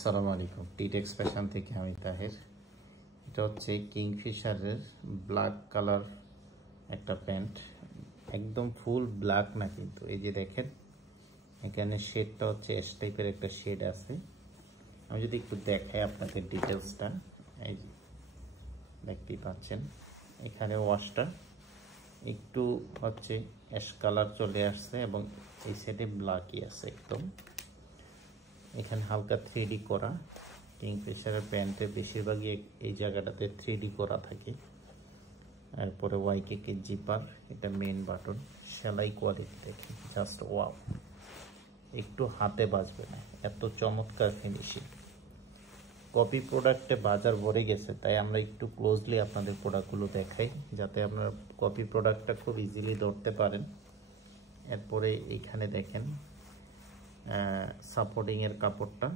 আসসালামু আলাইকুম। টিটেক্স ফ্যাশন থেকে আমি তাহের। এটা হচ্ছে কিংফিশারের ব্ল্যাক কালার একটা প্যান্ট, একদম ফুল ব্ল্যাক না, কিন্তু এই যে দেখেন এখানে শেডটা হচ্ছে এস টাইপের একটা শেড আছে। আমি যদি একটু দেখাই আপনাদের ডিটেলসটা, এই যে দেখতেই পাচ্ছেন এখানে ওয়াশটা একটু হচ্ছে অ্যাশ কালার চলে আসছে এবং এই সাইডে ব্ল্যাকই আছে একদম। এখানে হালকা 3D করা, কিংফিশারের প্যান্টে বেশিরভাগই এই জায়গাটাতে 3D করা থাকে। এরপরে ওয়াইকেকে জিপার, এটা মেন বাটন, সেলাই কোয়ালিটি দেখেন জাস্ট ওয়াও, একটু হাতে বাজবে না, এত চমৎকার ফিনিশিং। কপি প্রোডাক্টে বাজার ভরে গেছে, তাই আমরা একটু ক্লোজলি আপনাদের প্রোডাক্টগুলো দেখাই যাতে আপনারা কপি প্রোডাক্টটা খুব ইজিলি ধরতে পারেন। এরপরে এইখানে দেখেন সাপোর্টিংয়ের কাপড়টা